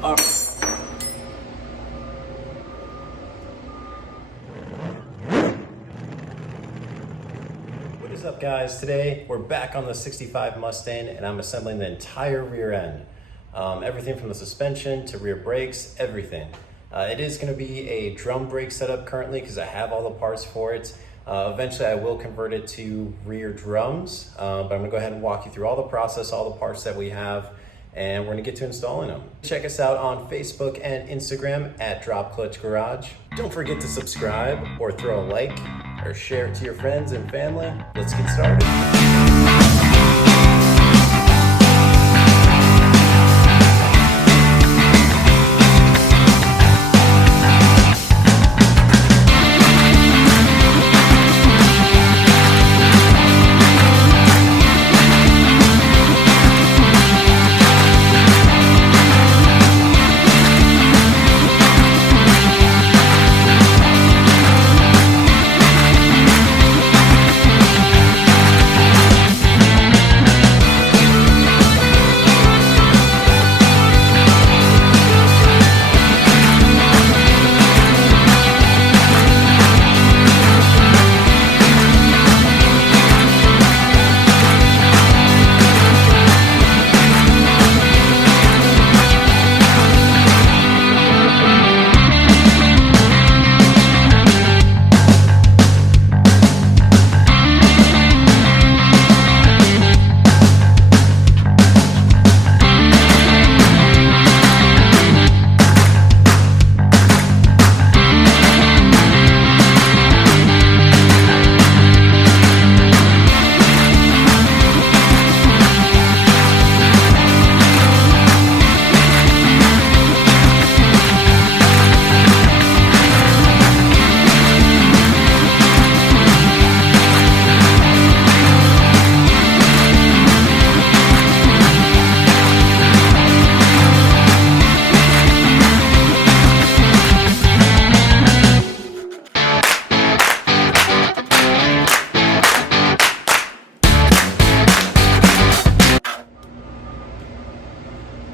All right. What is up, guys? Today we're back on the 65 Mustang and I'm assembling the entire rear end. Everything from the suspension to rear brakes, everything. It is going to be a drum brake setup currently because I have all the parts for it. Eventually I will convert it to rear drums, but I'm going to go ahead and walk you through all the process, all the parts that we have, and we're going to get to installing them. Check us out on Facebook and Instagram at Drop Clutch Garage. Don't forget to subscribe or throw a like or share it to your friends and family. Let's get started.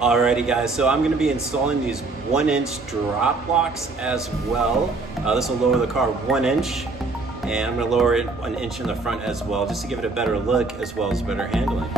Alrighty guys, so I'm going to be installing these 1-inch drop locks as well. This will lower the car 1 inch, and I'm going to lower it 1 inch in the front as well, just to give it a better look as well as better handling.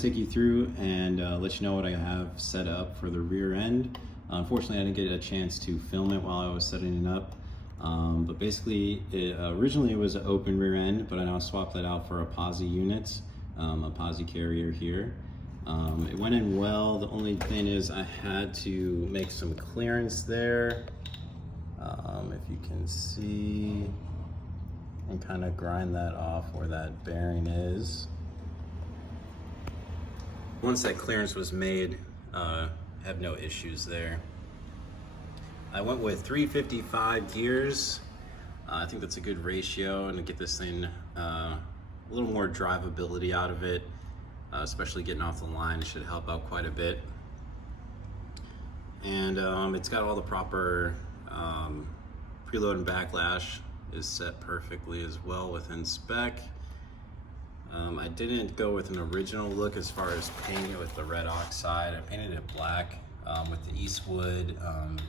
Take you through and let you know what I have set up for the rear end. Unfortunately, I didn't get a chance to film it while I was setting it up, but basically originally it was an open rear end, but I now swapped that out for a Posi unit, a Posi carrier here. It went in well. The only thing is I had to make some clearance there, if you can see, and kind of grind that off where that bearing is. Once that clearance was made, have no issues there. I went with 355 gears. I think that's a good ratio, and to get this thing a little more drivability out of it, especially getting off the line, should help out quite a bit. And it's got all the proper preload and backlash is set perfectly as well within spec. I didn't go with an original look as far as painting it with the red oxide. I painted it black with the Eastwood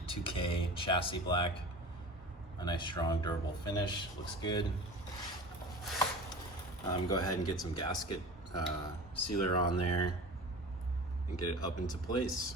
2K chassis black. A nice, strong, durable finish. Looks good. Go ahead and get some gasket sealer on there and get it up into place.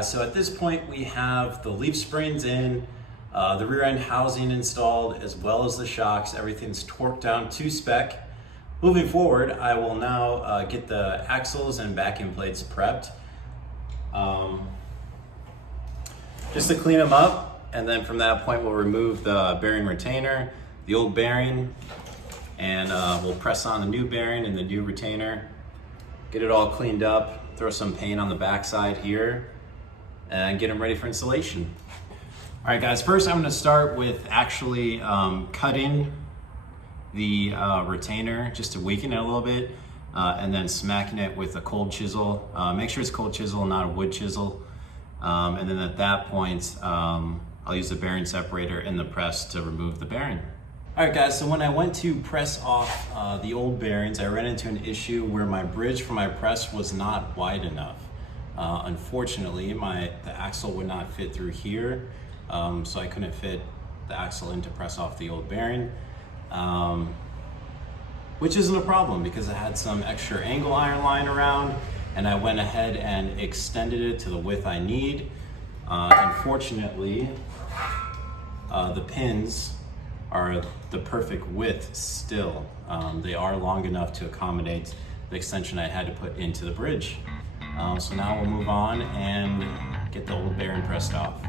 So at this point we have the leaf springs in, the rear end housing installed, as well as the shocks. Everything's torqued down to spec. Moving forward, I will now get the axles and backing plates prepped. Just to clean them up, and then from that point we'll remove the bearing retainer, the old bearing, and we'll press on the new bearing and the new retainer, get it all cleaned up, throw some paint on the backside here, and get them ready for installation. All right guys, first I'm gonna start with actually cutting the retainer just to weaken it a little bit, and then smacking it with a cold chisel. Make sure it's cold chisel, not a wood chisel. And then at that point, I'll use the bearing separator in the press to remove the bearing. All right guys, so when I went to press off the old bearings, I ran into an issue where my bridge for my press was not wide enough. Unfortunately, the axle would not fit through here, so I couldn't fit the axle in to press off the old bearing, which isn't a problem because I had some extra angle iron lying around, and I went ahead and extended it to the width I need. Unfortunately, the pins are the perfect width still. They are long enough to accommodate the extension I had to put into the bridge. So now we'll move on and get the old bearing pressed off.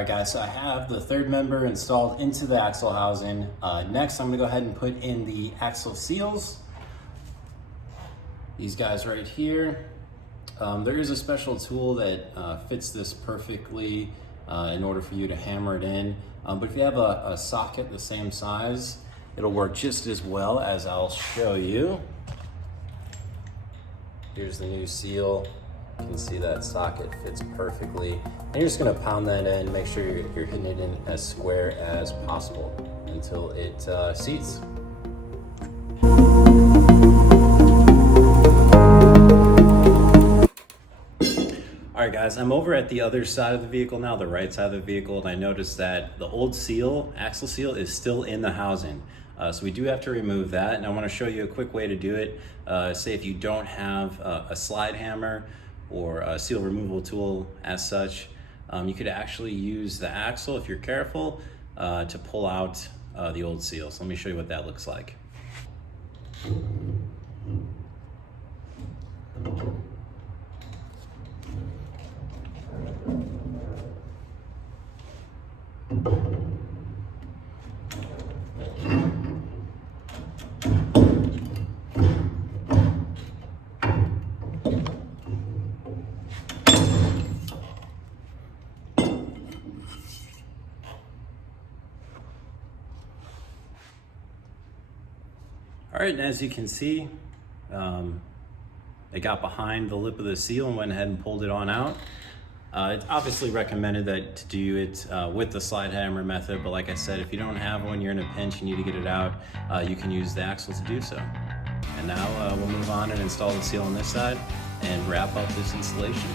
All right guys, so I have the third member installed into the axle housing. Next, I'm gonna go ahead and put in the axle seals. These guys right here. There is a special tool that fits this perfectly in order for you to hammer it in. But if you have a socket the same size, it'll work just as well, as I'll show you. Here's the new seal. You can see that socket fits perfectly. And you're just gonna pound that in, make sure you're hitting it in as square as possible until it seats. All right guys, I'm over at the other side of the vehicle now, the right side of the vehicle, and I noticed that the old seal, axle seal, is still in the housing. So we do have to remove that, and I wanna show you a quick way to do it. Say if you don't have a slide hammer or a seal removal tool as such, you could actually use the axle, if you're careful, to pull out the old seal. So let me show you what that looks like. All right, and as you can see, it got behind the lip of the seal and went ahead and pulled it on out. It's obviously recommended to do it with the slide hammer method, but like I said, if you don't have one, you're in a pinch, you need to get it out, you can use the axle to do so. And now we'll move on and install the seal on this side and wrap up this installation.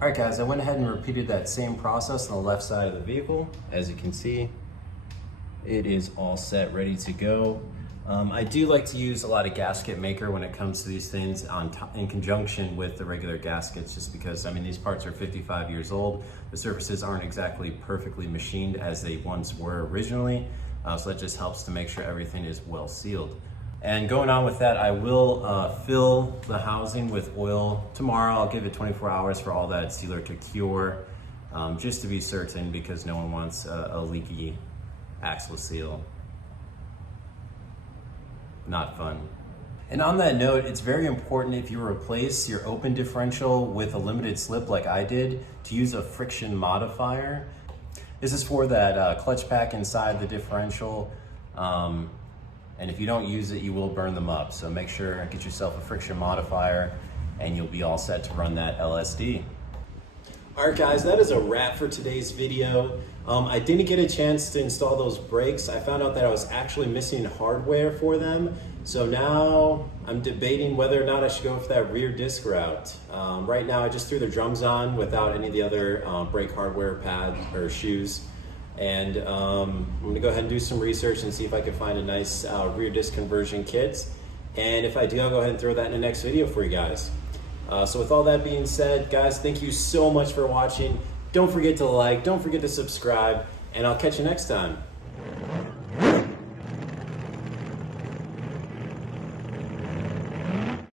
All right guys, I went ahead and repeated that same process on the left side of the vehicle. As you can see, it is all set, ready to go. I do like to use a lot of gasket maker when it comes to these things in conjunction with the regular gaskets, just because, I mean, these parts are 55 years old. The surfaces aren't exactly perfectly machined as they once were originally. So that just helps to make sure everything is well sealed. And going on with that, I will fill the housing with oil tomorrow. I'll give it 24 hours for all that sealer to cure, just to be certain, because no one wants a leaky axle seal. Not fun. And on that note, it's very important, if you replace your open differential with a limited slip like I did, to use a friction modifier. This is for that clutch pack inside the differential. And if you don't use it, you will burn them up. So make sure, get yourself a friction modifier and you'll be all set to run that LSD. All right guys, that is a wrap for today's video. I didn't get a chance to install those brakes. I found out that I was actually missing hardware for them. So now I'm debating whether or not I should go for that rear disc route. Right now I just threw the drums on without any of the other brake hardware pads or shoes. And I'm gonna go ahead and do some research and see if I can find a nice rear disc conversion kit. And if I do, I'll go ahead and throw that in the next video for you guys. So with all that being said, guys, thank you so much for watching. Don't forget to like, don't forget to subscribe, and I'll catch you next time.